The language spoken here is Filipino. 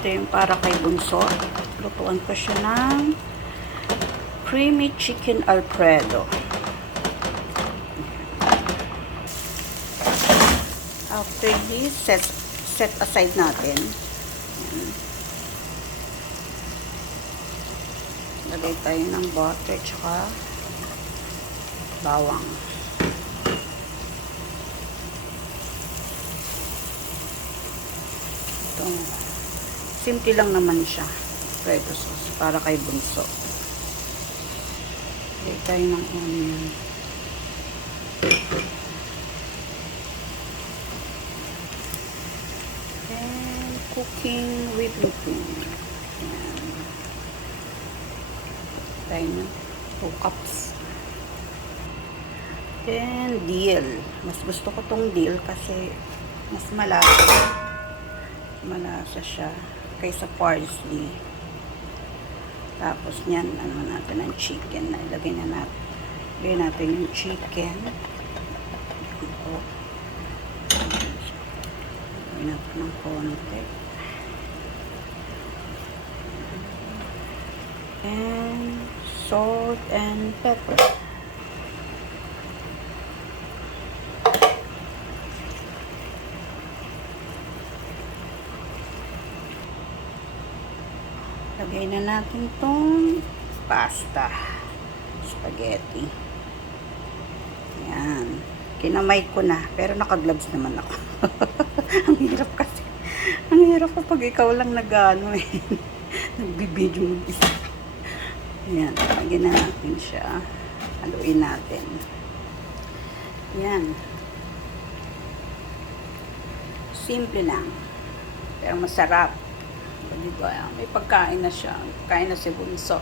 Ito yung para kay Bunso. Lutuan ko siya ng creamy chicken Alfredo. After this, set aside natin. Ayan. Lagay tayo ng butter tsaka bawang. Ito. Simple lang naman siya. Alfredo sauce para kay Bunso. Lagay tayo ng onion. And cooking whipping cream. Ayan. Tayo na 2 cups. And dill. Mas gusto ko tong dill kasi mas malasa. Malasa siya kaysa parsley. Tapos niyan, ano natin ang chicken. Ilagay na natin. Ilagay natin yung chicken. Ito. Ilagay natin ng konti. And salt and pepper. Lagay na natin tong pasta. Spaghetti. Ayan. Kinamay ko na. Pero naka-gloves naman ako. Ang hirap kasi. Ang hirap kapag ikaw lang nag-ano eh. Nagbibidyo mo isa. Ayan. Lagyan na natin siya. Haluin natin. Ayan. Simple lang. Pero masarap. Diba? May pagkain na siya. Pagkain na si Bunso.